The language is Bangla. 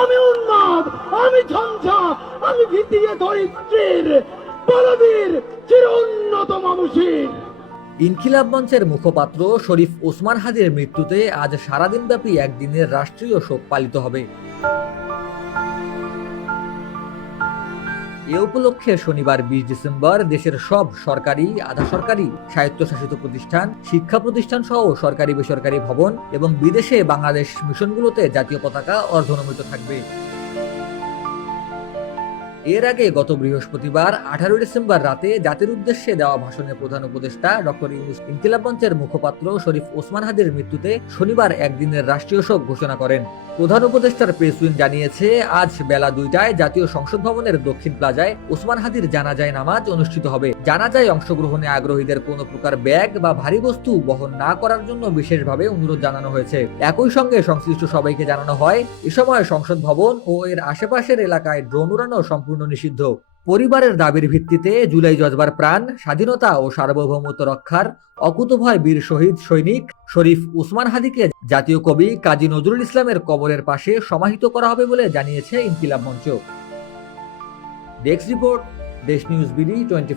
আমি উন্মাদ, আমি ঝঞ্ঝা, আমি ভিতিয়ে ধরিত্রীর, বলবীর চির উন্নত মানুষের ইনকিলাব মঞ্চের মুখপাত্র শরীফ ওসমান হাদির মৃত্যুতে আজ সারাদিনব্যাপী একদিনের রাষ্ট্রীয় শোক পালিত হবে। এ উপলক্ষে শনিবার বিশ ডিসেম্বর দেশের সব সরকারি, আধা সরকারি স্বায়ত্তশাসিত প্রতিষ্ঠান, শিক্ষা প্রতিষ্ঠান সহ সরকারি বেসরকারি ভবন এবং বিদেশে বাংলাদেশ মিশনগুলোতে জাতীয় পতাকা অর্ধনমিত থাকবে। এর আগে গত বৃহস্পতিবার, আঠারো ডিসেম্বর রাতে জাতির উদ্দেশ্যে দেওয়া ভাষণে প্রধান উপদেষ্টা ডক্টর ইউনুস ইনকিলাব মঞ্চের মুখপাত্র শরীফ ওসমান হাদির মৃত্যুতে শনিবার একদিনের রাষ্ট্রীয় শোক ঘোষণা করেন। প্রধান উপদেষ্টার প্রেস উইং জানিয়েছে, আজ বেলা দুইটায় জাতীয় সংসদ ভবনের দক্ষিণ প্লাজায় ওসমান হাদির জানাজায় নামাজ অনুষ্ঠিত হবে। জানাজায় অংশগ্রহণে আগ্রহীদের কোনো প্রকার ব্যাগ বা ভারী বস্তু বহন না করার জন্য বিশেষভাবে অনুরোধ জানানো হয়েছে। একই সঙ্গে সংশ্লিষ্ট সবাইকে জানানো হয়, এ সময় সংসদ ভবন ও এর আশেপাশের এলাকায় ড্রোন উড়ানো সম্পূর্ণ নিষিদ্ধ। পরিবারের দাবির ভিত্তিতে জুলাই জজবার প্রাণ, স্বাধীনতা ও সার্বভৌমত্ব রক্ষার অকুতভয় বীর শহীদ সৈনিক শরীফ উসমান হাদিকে জাতীয় কবি কাজী নজরুল ইসলামের কবরের পাশে সমাহিত করা হবে বলে জানিয়েছে ইনকিলাব মঞ্চ। ডেস্ক রিপোর্ট, দেশ নিউজ বিডি টোয়েন্টি